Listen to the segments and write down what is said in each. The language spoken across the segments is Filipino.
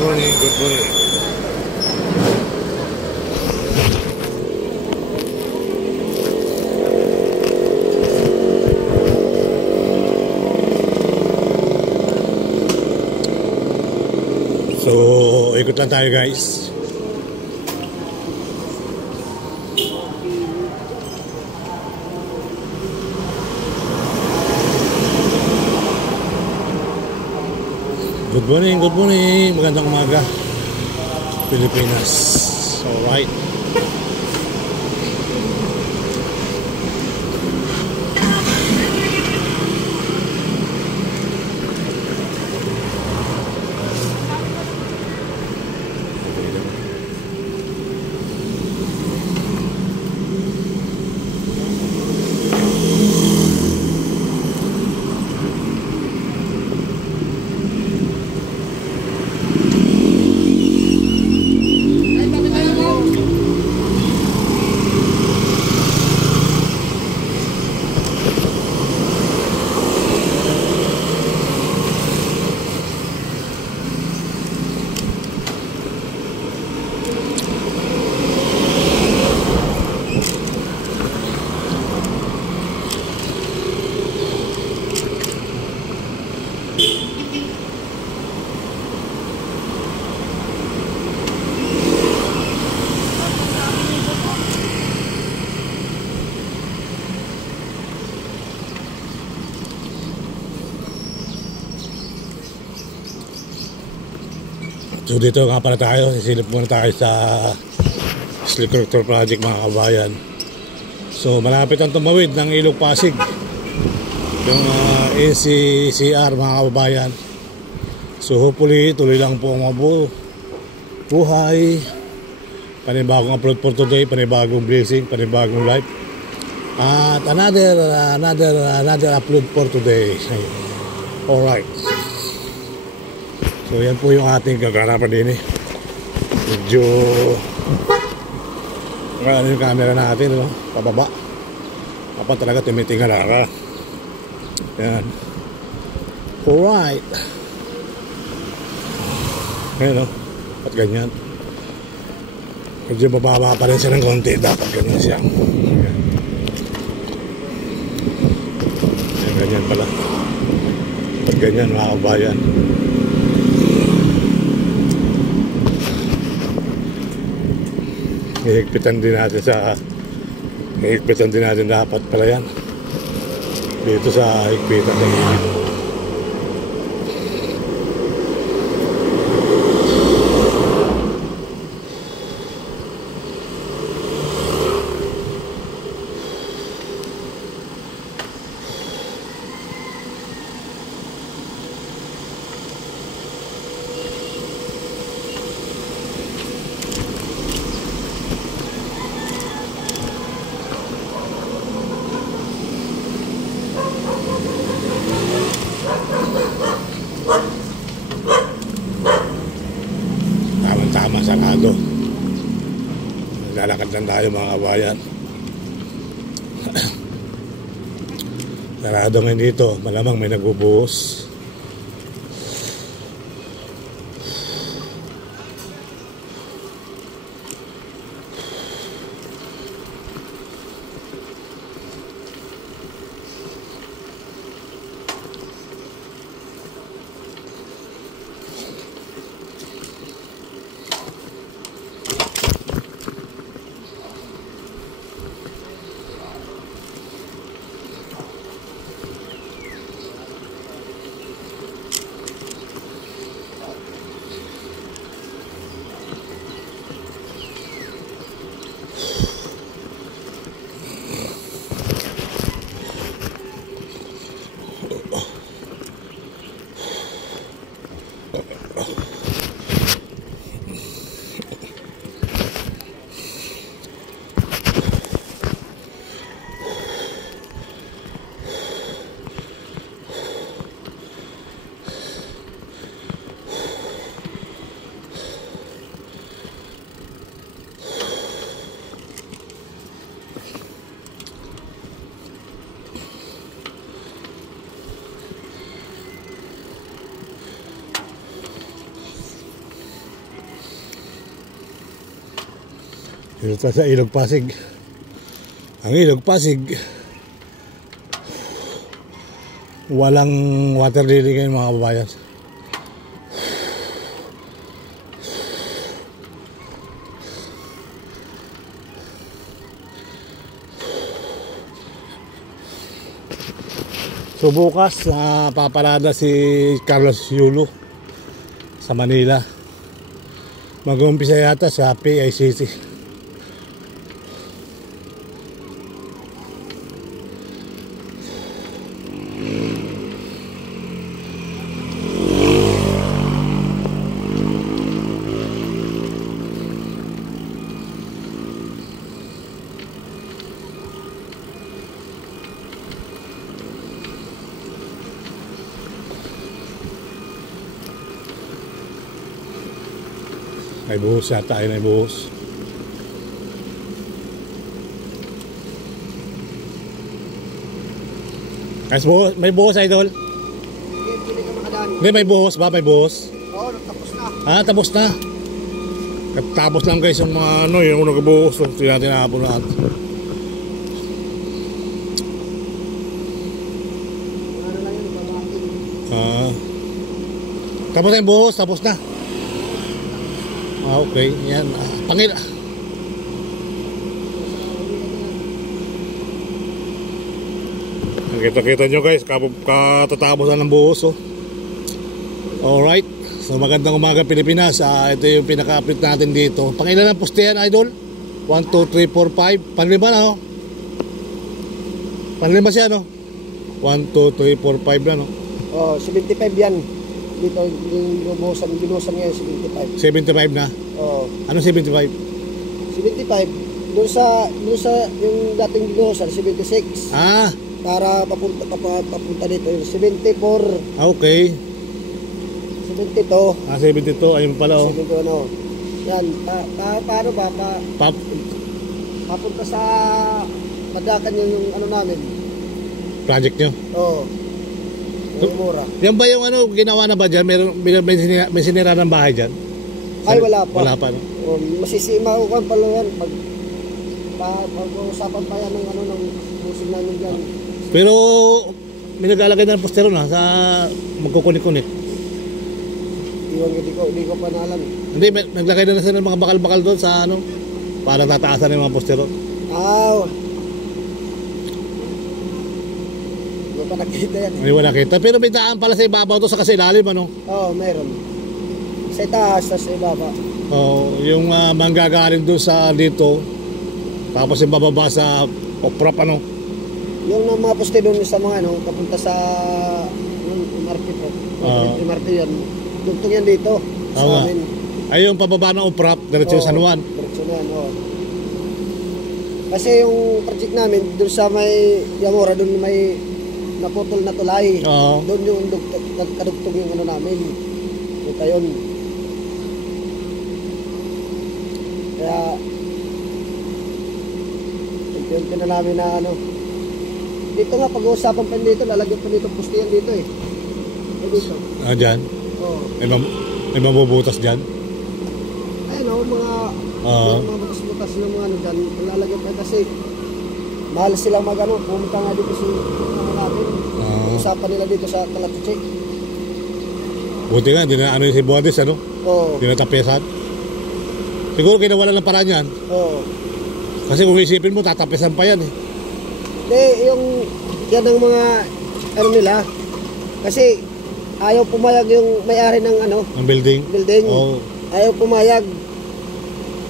morning, good morning. So, ikot lang tayo guys. Good morning, magandang umaga Pilipinas. Alright. So dito nga pala tayo, sisilip muna tayo sa Slick Rector Project mga kabayan. So malapit ang tumawid ng Ilog Pasig, yung NCCR mga kabayan. So hopefully tuloy lang po ang buhay. Panibagong upload for today, panibagong blessing, panibagong life. At another upload for today. Alright. So yan po yung ating gaganapan din eh. Medyo ano yung camera natin, no? Pababa. Dapat talaga tumitingal ka. Yan. Alright. Ayan, no? Dapat ganyan. Medyo bababa pa rin siya ng konti. Dapat ganyan siya. Ayan, ganyan pala. Dapat ganyan mga kabayan. Hihigpitan din natin dapat pala yan dito sa higpitan ng higpit. Tama, sarado. Lalakad lang tayo mga kabayan. Sarado ngayon dito, malamang may nagbubuhos. Dito sa Ilog Pasig. Ang Ilog Pasig, walang water lily ngayon mga kababayan. So bukas paparada si Carlos Yulo sa Manila. Mag-uumpisa yata sa PICC. May buhos yata, ay may buhos. May buhos, idol? Hindi ka makadaan. Hindi, may buhos ba? May buhos? Oo, tapos na. Tapos na. Tapos lang guys yung mga ano, yung nagbuhos. Ito natin nakapon lahat. Ano lang yun, pamakin. Tapos na yung buhos, tapos na. Okay, yan. Pangila. Kita-kita nyo guys, katatapos na ng buhos. Oh. Alright. So magandang umaga Pilipinas. Ito yung pinaka-update natin dito. Pangilan ang poste yan, idol? 1, 2, 3, 4, 5. Panlima na, no? Panlima siya, no? 1, 2, 3, 4, 5 na, no? Oh, 75 yan. Dito, yung ginusan ngayon, 75. 75 na? Oo. Ano 75? 75. Doon sa yung dating ginusan, 76. Para papunta dito, yung 74. Okay. 72. 72, ayun pala, oh. 72, ano. Yan, paano ba? Papunta sa Madakan yung ano namin. Project nyo? Oo. Mura. Yan ba yung ano, ginawa na ba dyan? May sinira ng bahay dyan? Ay, wala pa. Wala pa, no? Masisima ko kan pala yan. Pag-uusapan pa yan ng ano, ng musing namin dyan. Pero, may nag-alagay na ng postero na sa magkukunik-kunik. Hindi ko pa naalam. Hindi, naglagay na sila ng mga bakal-bakal doon sa ano, para tataasan yung mga postero. Hindi pa nakita yan. May wala kita. Pero may daan pala sa ibabaw to sa kasilalim, ano? Oo, meron. Sa itaas, sa ibaba. Yung manggagaling doon sa dito, tapos yung bababa sa oprap, ano? Yung mga poste doon sa mga ano, papunta sa yung MRT po. MRT yan. Dugtong yan dito. Sa amin. Ay, yung pababa ng oprap, diretso San Juan. Diretso na yan, oo. Kasi yung project namin, doon sa may Yamora, doon may naputol na tulay. Doon yung kadugtong yung ano namin. Ito yun. Kaya, unti-unti na namin na ano. Dito nga, pag-uusapan pa dito, lalagyan pa dito, poste yan dito eh. Dito. Dyan? Oo. May mabubutas dyan? Ayun o, mga butas-butas ng mga ano dyan, lalagyan pa kasi mahal silang mag-ano, pumunta nga dito sa ano natin. Usapan nila dito sa Kalatuche. Buti nga, hindi na ano yung si Buades, ano? Oo. Hindi na tapesan. Siguro kinawalan ng paraan yan. Oo. Kasi kung isipin mo, tatapesan pa yan eh. Hindi, yung yan ang mga ano nila. Kasi ayaw pumayag yung may-ari ng ano. Ang building? Oo. Ayaw pumayag.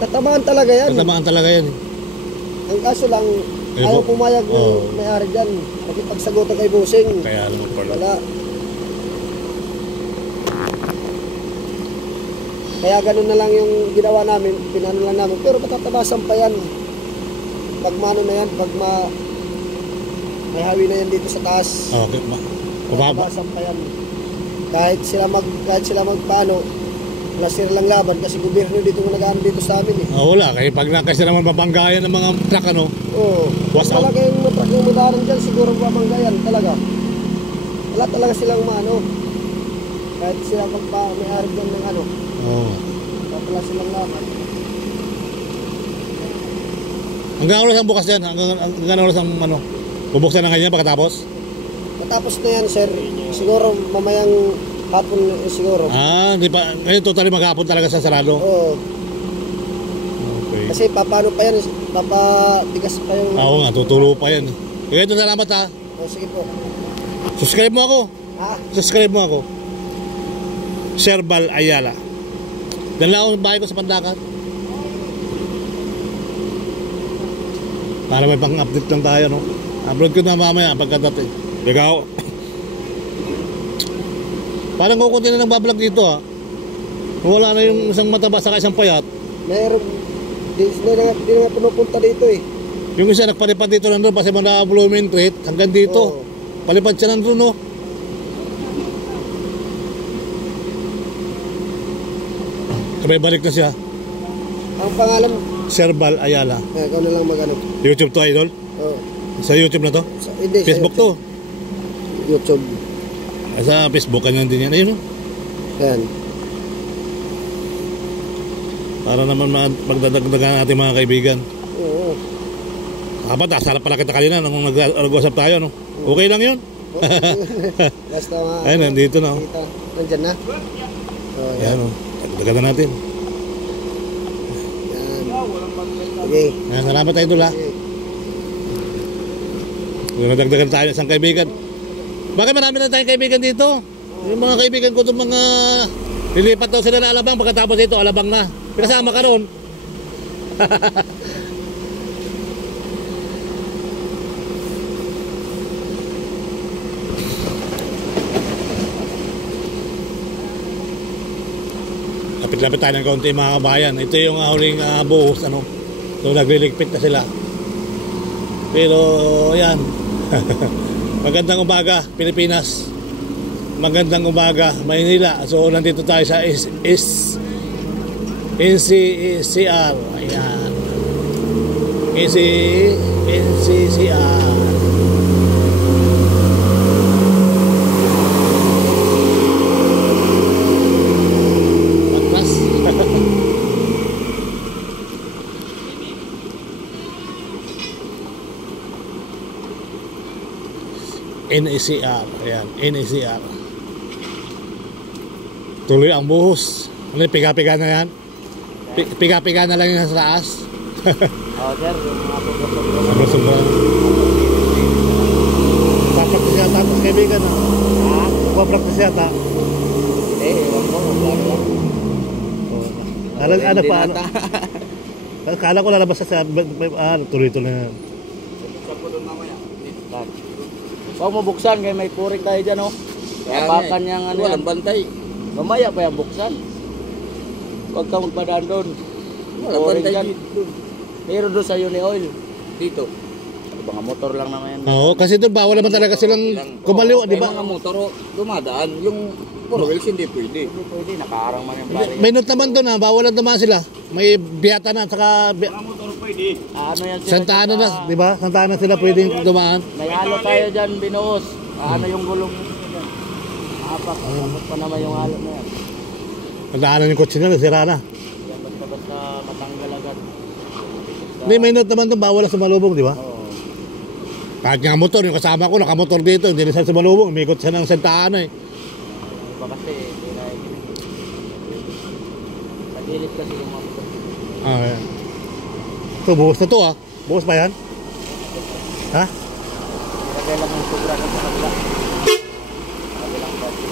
Tatamaan talaga yan. Tatamaan talaga yan. Ang kaso lang, ayaw pumayag yung may-ari dyan. Kasi pagsagutan kay Busing. Kaya naman pala. Wala. Kaya ganun na lang yung ginawa namin, pinano lang namin. Pero matatabasan pa yan. Pag mano na yan, pag may hawi na yan dito sa taas. Okay. Matatabasan pa yan. Kahit sila magpaano, wala sila lang laban kasi gobyerno dito nag-ano dito sa amin eh. Wala, kaya pag nakasi naman mabanggayan ng mga truck, ano? Oo. Was out. Talaga yung truck yung madaran dyan, siguro mabanggayan talaga. Wala talaga silang maano. Kahit sila may-ari dyan ng ano. Oo. Wala silang laban. Hanggang oras ang bukas yan? Hanggang oras ang ano? Bubuksan na ganyan pagkatapos? Matapos na yan, sir. Siguro mamayang hapon siguro. Di pa. Ngayon totally maghapon talaga sa sarado? Oo. Okay. Kasi paano pa yan? Papatigas pa yung... Oo nga, tutulo pa yan. Kaya ito, salamat ha. Sige po. Subscribe mo ako. Subscribe mo ako. Sherbal Ayala. Dala ako ng bahay ko sa Pandakan. Para may pang-update lang tayo, no? Upload ko na mamaya pagkadating. Ikaw. Parang kukunti na nagbablog dito, ha? Wala na yung isang mataba sa isang payat. Meron. Di na pinupunta dito eh. Yung isa nagpalipad dito nandun kasi mana-blooming rate hanggang dito. Palipad siya nandun, no? Sabay balik na siya. Ang pangalan? Sherbal Ayala. Ikaw na lang mag-ano. YouTube to, idol? Oo. Sa YouTube na to? Hindi, Facebook to. YouTube. Sa Facebook kanyan din yan. Ayun, no? Yan. Para naman magdadagdagan natin mga kaibigan. Oo. Dapat, sarap pala kita kanina nung nag-usap tayo, no? Okay lang yun. Basta ayun, nandito na. Nandyan na. Yan, no? Dagdagan na natin. Okay. Salamat tayo doon, ha? Nadagdagan tayo isang kaibigan. Bakit marami na tayong kaibigan dito? Yung mga kaibigan ko itong mga lilipat daw sila na Alabang. Pagkatapos ito, Alabang na. Pinasama ka ron. Lapit-lapit tayo ng kaunti mga kabayan. Ito yung huling buhos, ano. So nagliligpit na sila. Pero yan. Magandang umaga Pilipinas. Magandang umaga Maynila. So nandito tayo sa NCCR. Ayan. NCCR. NCCR. Ayan, NCCR. Tuloy ang buhos. Ano yung piga-piga na yan? Piga-piga na lang yung nasa taas. Sir, yung mga sobra. Papraktis yata ito kaibigan, ha? Papraktis yata. Ewan ko. Ano pa? Kala ko lalabas sa tuloy-tuloy na. Buksan ko doon mamaya. Huwag mo buksan kaya may purik tayo dyan, oh. Apakan niyang ano yan. Walang bantay. Mamaya pa yung buksan. Huwag ka magpadaan doon. Walang bantay dito. Pero doon sa Uni Oil. Dito. Mga motor lang naman yan. Oo, kasi doon bawal naman talaga silang kumaliw, di ba? Mga motor dumadaan. Yung 4 wheels hindi pwede. Hindi pwede. Nakaarang man yung bari. May note naman doon, ha? Bawal na dumaan sila. May biyata na, saka... Mga motor pwede. Ano yan sila? Santa Ana na, di ba? Santa Ana sila pwedeng dumaan. May halo tayo dyan, binuos. Ano yung gulong dyan? Apak. Tapos pa naman yung halo na yan. Nadaanan yung kotse nila, sira na. Yan basta matanggal agad. Hindi, may note naman doon, bawal na sumalubong, di ba? Oo. Kahit nga motor, yung kasama ko, nakamotor dito, hindi na siya sumalubong, umikot siya ng Santa Ana, eh. Iba kasi, hindi na nagilip kasi yung mga motor. Ayan. Ito, buhos na to, ha? Buhos pa yan? Ha? Ilagay lang yung sobra ka sa kabila. Kabilang bati.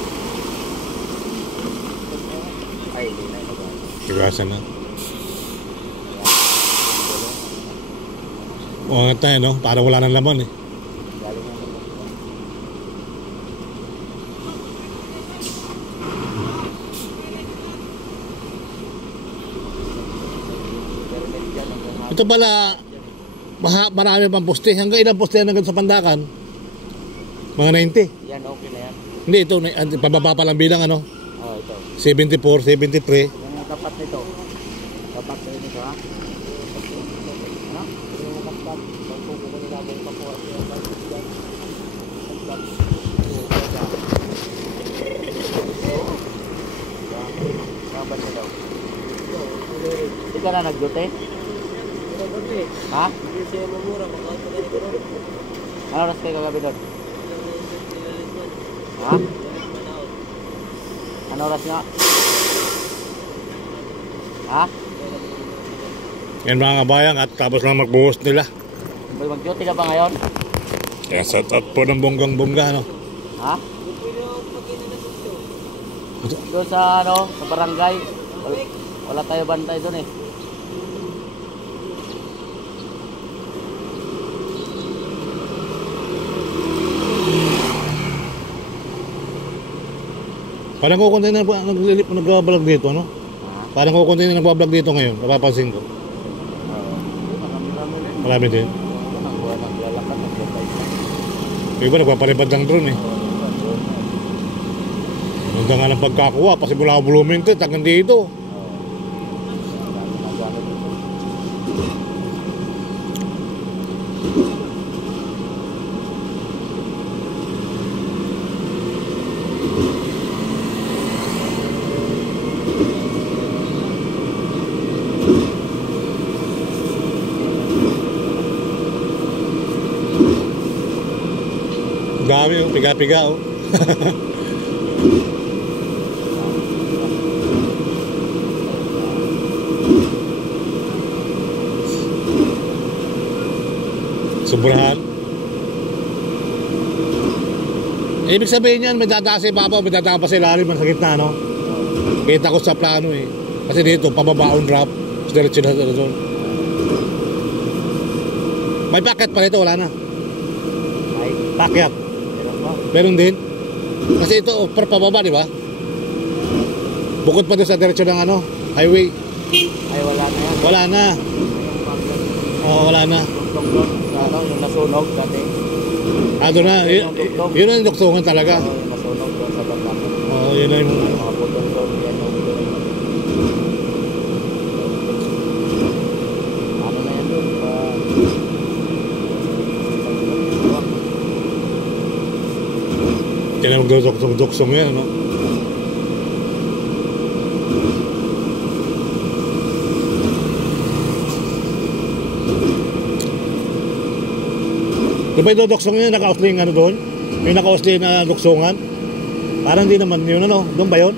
Ay, hindi na ilagay. Tigasan na. Oo nga tayo, no? Parang wala nang laman, eh. Galing yung motor. Ito pala, marami pang poste. Hanggang ilang poste yan hanggang sa Pandakan? Mga 90. Yan, okay na yan. Hindi, ito, pababa pa lang bilang, ano? Oh, ito. 74, 73. Yung tapat nito. Tapat na nito, ha? Ano? Yung tapat. Pagpupo ko nila mong papuha siya. Tapat nito. Hindi ka na nagdute? Ha? Ano oras kayo kagabi doon? Ha? Ano oras nga? Ha? Yan mga kabayan, at tapos na magbuhos nila. Boy, mag-duty ka ba ngayon? Kaya sa po ng bonggang-bongga, no? Ha? Doon sa ano, sa barangay. Wala tayo bantay doon eh. Parang kukunti na nagbablog dito, no? Parang kukunti na nagbablog dito ngayon, napapansin ko. Marami din. Yung iba nagpapalipad ng drone eh. Ganda nga ng pagkakuha, kasi mula Bloomington hanggang dito. Dami oh, piga-piga oh. Sobrahan. Ibig sabihin yan, may dataas sa ibabaw, may dataas pa sa ilalim sa gitna, no? Kita ko sa plano eh. Kasi dito, pababaon drop. Diretso na doon. May packet pa rito, wala na. May Packet. meron pa. Meron din. Kasi ito, per pababa, di ba? Bukod pa doon sa diretso ng ano, highway. Ay, wala na yan. Wala na. Oo, wala na. Tungtong sa ano, yung nasunog dati. Doon na. Yun ang duktungan talaga. Oo, yung nasunog doon sa banda. Oo, yun na yung... Yung mga putong doon, yan yung ano na yan doon? Yan ang magduduksong yan, no? Di ba yung duduksong yun, naka-ausling ano doon? Yung naka-ausling na duksungan? Parang di naman yun, ano? Doon ba yun?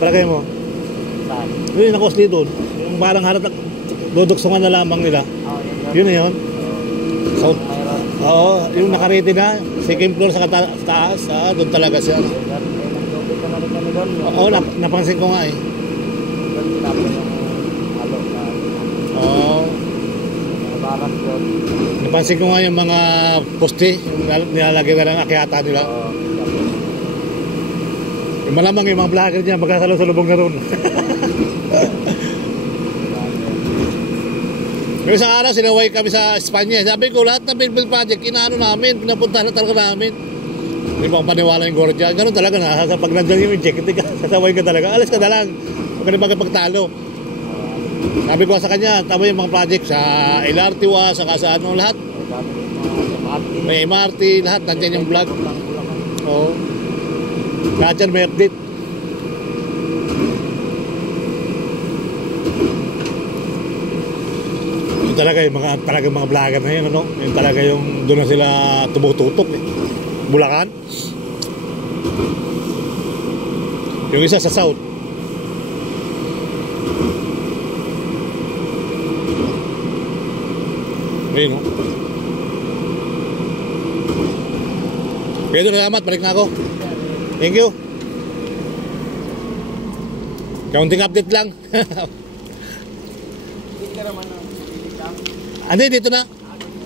Palagay mo? saan? Yun yung naka-ausling doon. Yung parang harap na duduksungan na lamang nila. Oo, Yun na yun. South. mayroon. Oo, yung nakarete na. Second floor sa taas. Doon talaga siya. Doon, nag-duty ka na rin kami doon. Oo, napansin ko nga eh. Doon, tinapos yung halo na Oo. mga baras doon. Napansin ko nga yung mga poste, yung nilalagay na ng akyata nila. Oo, Yung malamang yung mga vlogger niya, magkasalubong na ron. Yung isang araw, sinaway kami sa Espanya. Sabi ko, lahat ng build project, inaano namin, pinapuntahan na talaga namin. Hindi pa paniwala yung Gordia. Ganun talaga na, sa pag nandyan yung inject, sasaway ka talaga. Alas ka na lang, huwag ka na magpagtalo. Sabi ko sa kanya, tama yung mga project sa LRT-wa, saka sa ano, lahat. May MRT, lahat, nandyan yung vlog. Oo. Lahat yan may update. Yung talaga yung mga vlogger na yun, ano? Yung talaga yung doon na sila tumututok eh. Bulacan. Yung isa sa South. Ayun, no? Kaya doon, salamat. Balik na ako. Thank you. Kaunting update lang. Ano, dito na.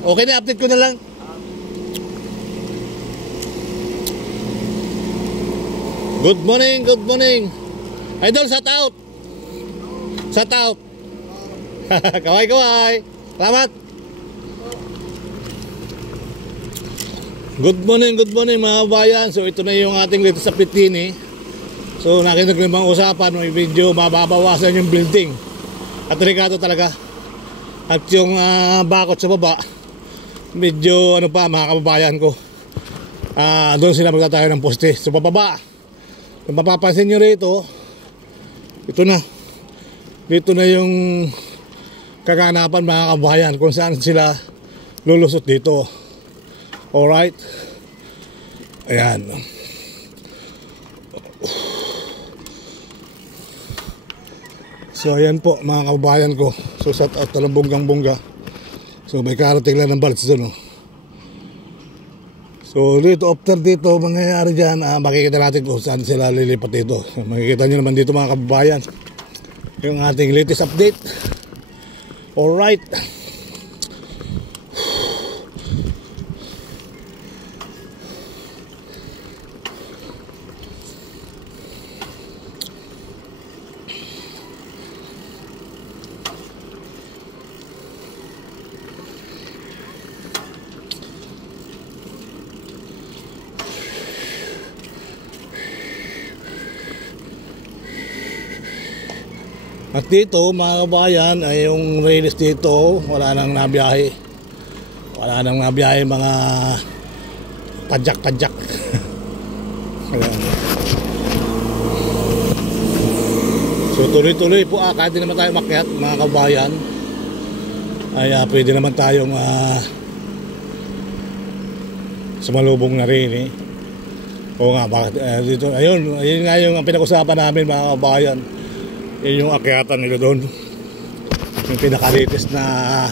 Okay na, update ko na lang. Good morning, good morning. Idol, shout out. Shout out. Kaway-kaway. Salamat. Good morning mga kabayan. So ito na yung ating dito sa Pitini. So nakinig naman usapan, may video, mababawasan yung building. At delikado talaga. At yung bakot sa baba, medyo ano pa mga kababayan ko, doon sila magtatayo ng poste. So pababa, kung mapapansin nyo rito, ito na. Dito na yung kaganapan mga kabayan kung saan sila lulusot dito. Alright. Ayan. So ayan po mga kabayan ko. So shout out talang bonggang-bongga. So may karating lang ng balts doon. So dito, after dito mangyayari dyan, makikita natin kung saan sila lilipat dito. So, makikita nyo naman dito mga kabayan yung ating latest update. Alright. At dito mga kabayan ay yung release dito, wala nang nabiyahe. Wala nang nabiyahe mga padyak-padyak. So tuloy-tuloy po, kahit di naman tayo makyat mga kabayan, ay pwede naman tayong sumalubong na rin Oo nga, bakit dito, ayun nga yung pinag-usapan namin mga kabayan. Yun yung akyatan nila doon, yung pinaka-latest na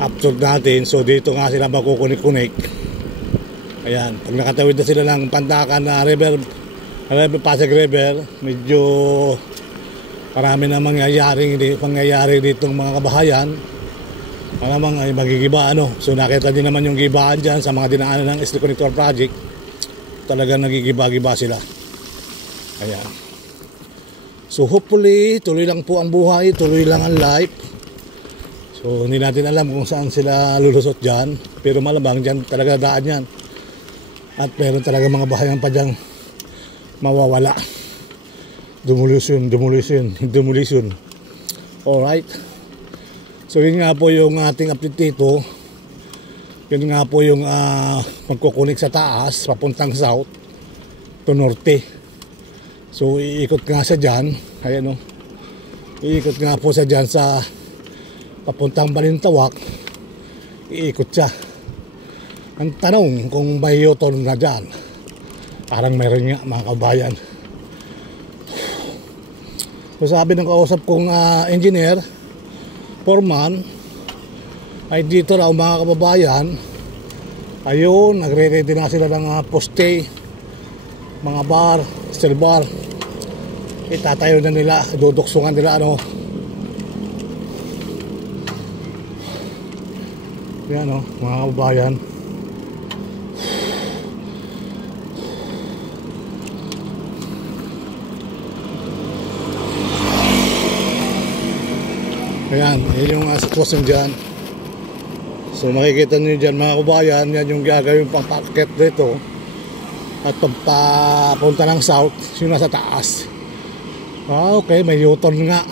upload natin. So dito nga sila makukunik-kunik. Ayan, pag nakatawid na sila ng Pandakan na river, Pasig River, medyo marami na pangyayari ditong mga kabahayan. Malamang ay magigiba So nakita din naman yung gibaan dyan sa mga dinaanan ng Steel Connector Project. Talagang nagigiba-giba sila. Ayan. So hopefully, tuloy lang po ang buhay, tuloy lang ang life. So hindi natin alam kung saan sila lulusot dyan. Pero malamang dyan talaga daan yan. At meron talaga mga bahayan pa dyan mawawala. Demolition. Alright. So yun nga po yung ating update dito. Yun nga po yung magkukunik sa taas, papuntang south to norte. So iikot nga siya dyan. Ayan o. Iikot nga po siya dyan sa papuntang Balintawak. Iikot siya. Ang tanong kung may U-turn na dyan. Parang meron nga mga kabayan. So sabi ng kausap kong engineer, foreman, ay dito raw mga kababayan. Ayun, nagre-ready na sila ng poste, mga bar, steel bar. Itatayo na nila, duduksungan nila yan mga kababayan. Ayan, yun yung sitwasyon dyan. So makikita nyo dyan mga kababayan, yan yung gagawin pang packet dito. At pagpapunta ng south, yung nasa taas. Okay, may U-turn nga.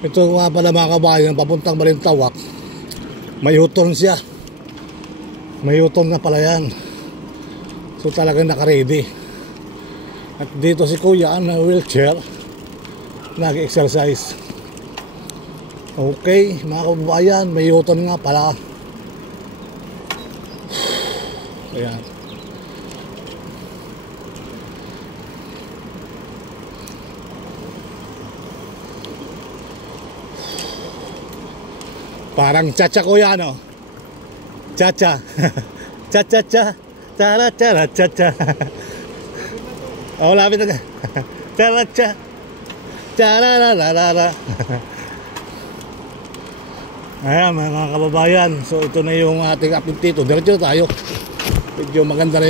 Ito nga pala mga kabayan, papuntang Balintawak. May U-turn siya. May U-turn na pala yan. So talagang naka-ready. At dito si Kuya na wheelchair, nag-exercise. Okay, mga kababayan, may U-turn nga pala. Ayan. Parang cha-cha Kuya, Cha-cha. Cha-cha-cha. Chara-chara, cha-cha. Oh, lapit na. Chara-cha. Chara-la-la-la-la. Ayan mga kababayan. So ito na yung ating update dito. Diretso tayo. Medyo maganda na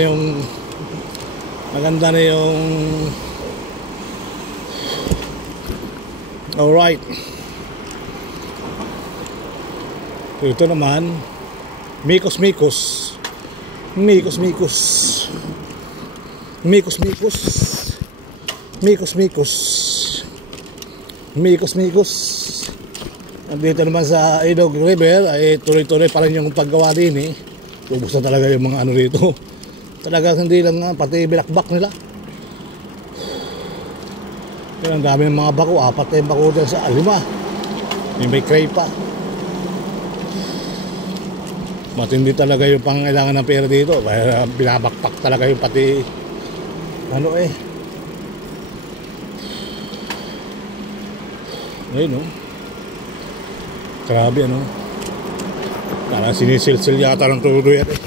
yung alright. So ito naman Mikos Dito naman sa Ilog River ay tuloy-tuloy pa rin yung paggawa din Lubos na talaga yung mga rito. Talaga hindi lang pati bilakbak nila. Yan ang dami ng mga bako, 4 na yung bako dyan sa 5. Yung may cray pa. Matindi talaga yung pangailangan ng pera dito. Kaya binabakpak talaga yung pati ano eh. Ayun, no? Grabe, ano? Parang sinisilsil yata ng todo yan eh.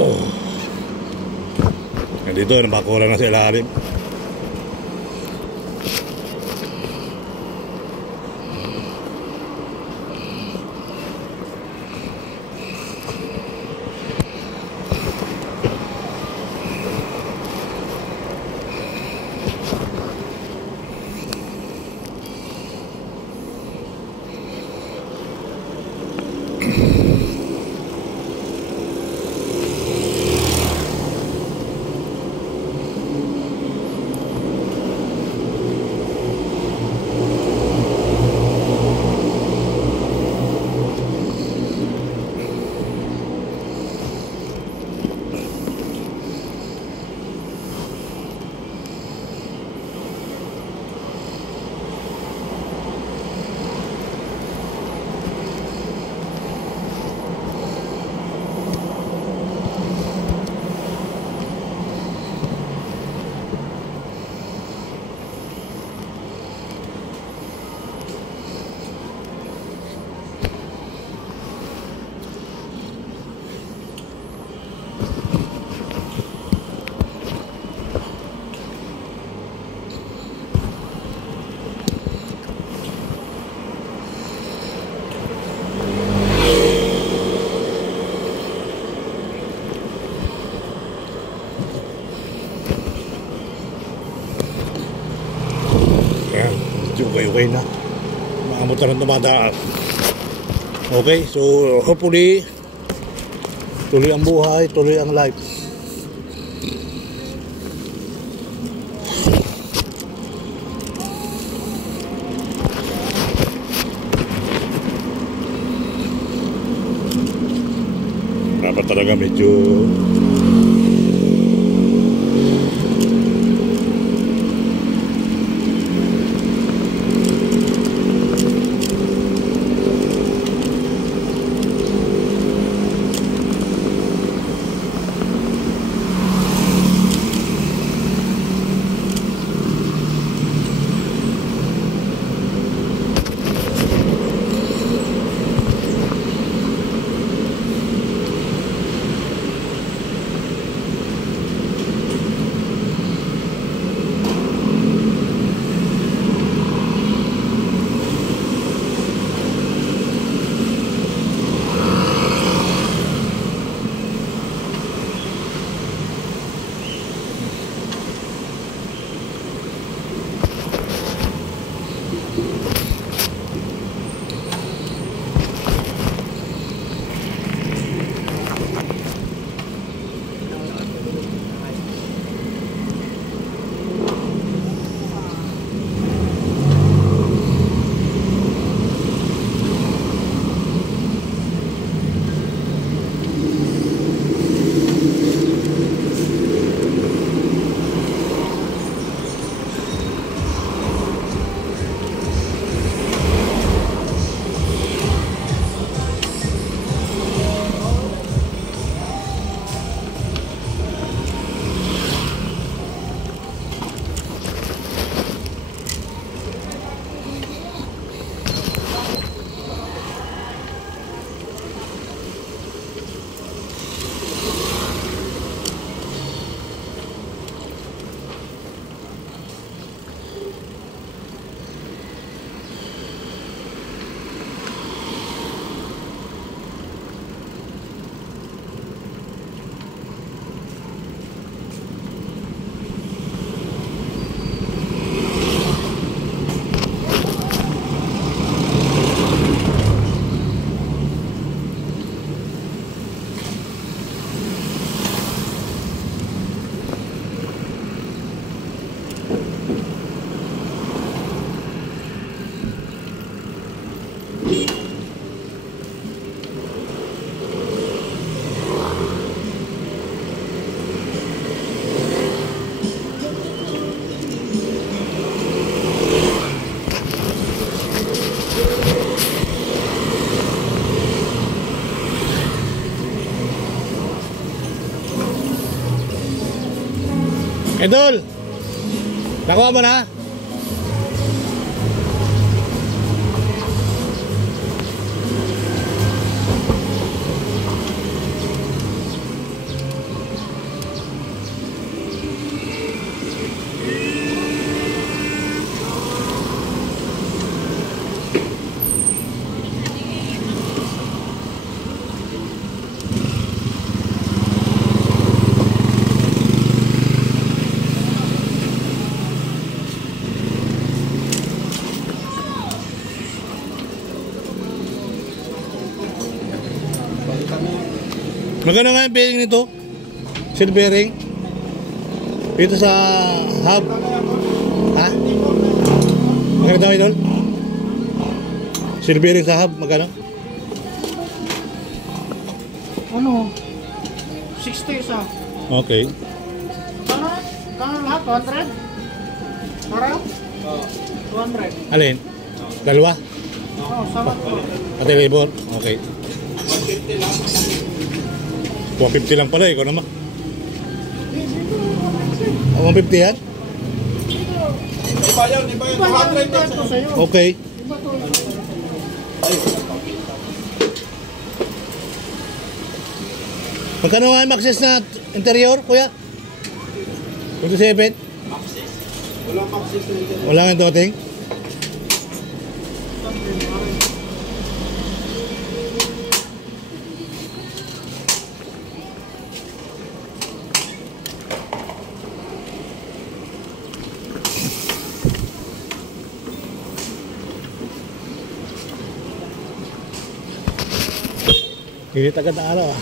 Oh. Dito, nabakura na sa ilalim. Okay na. Mga motor ang tumadaan. Okay, so hopefully tuloy ang buhay, tuloy ang life. Dapat talaga medyo Idol! Nakuha mo na? Magkano nga yung bearing nito? Seal bearing? Dito sa hub? Ha? Magkano daw idol? Seal bearing sa hub, magkano? Ano? 60 isa. Okay. Kano lahat? 200? Parang? 200. Alin? Dalawa? Oo, sama ko. Pati labor? Okay. 150 lang pala, ikaw naman. 150 yan? Iba yun, 200 yan. Okay. Magkano nga yung Maxxis na interior, kuya? 27? Walang Maxxis na yun. Wala nga yung doting? Init agad na araw ah.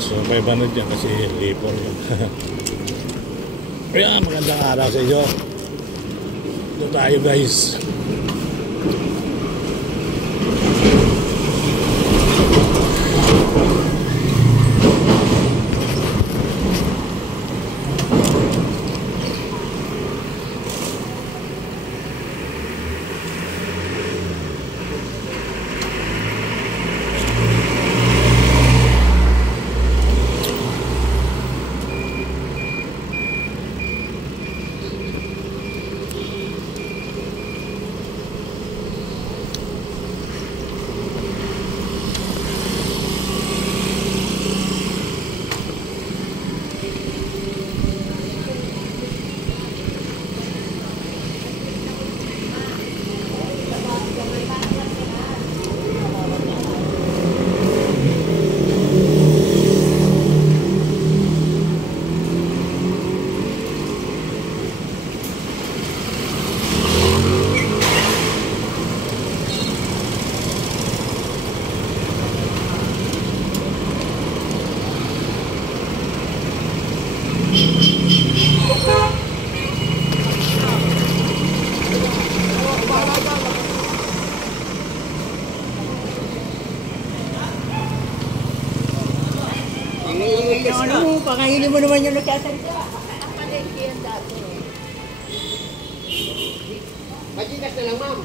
So may banod yan kasi lipor yun. Kaya magandang araw sa inyo. Ito tayo guys. Ano, pakainin mo naman yung nagkasalita. Magigas na lang, ma'am.